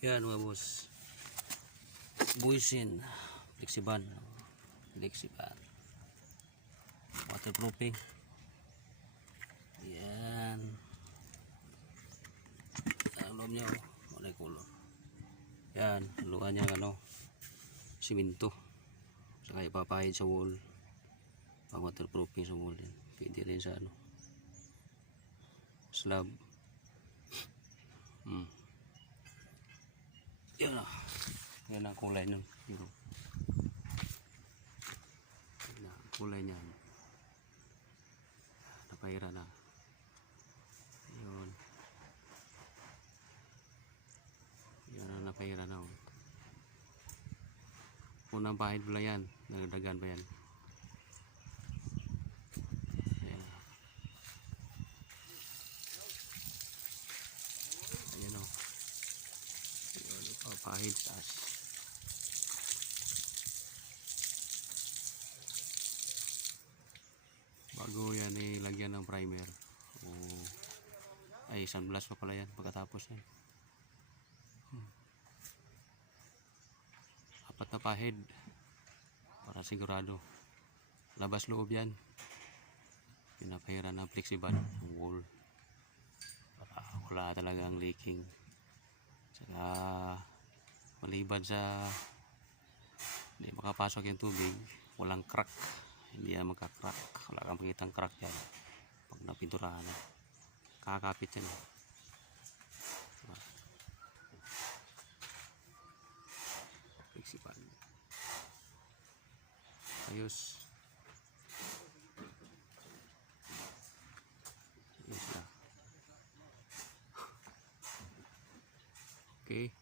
Yan mga boss, buisin, flexiban, waterproofing. Yan ang loob niya, wala kulor. Yan, haluan niya siminto, saka ipapahid sa wall, pang waterproofing sa wall. Yan pwede rin sa slab. Yan na, yan ang kulay nun. Yan ang kulay niyan, napahira na. Yun, yan ang napahira na. Unang pahid pala yan, nagdagan pa yan. Ayan, ayan o, pahid taas. Bago yan lagyan ng primer ay sunblast pa pala yan pagkatapos yan. Apat na pahid para sigurado. Labas loob yan, pinapahiran ng flexiban ng wall para wala talagang leaking. Saka maliban sa hindi makapasok yung tubig, walang crack, hindi yan magka-crack. Wala kang makitang crack yan pag napinturahan na, kakapit yan. Flexiban, ayos, ayos na. Okay.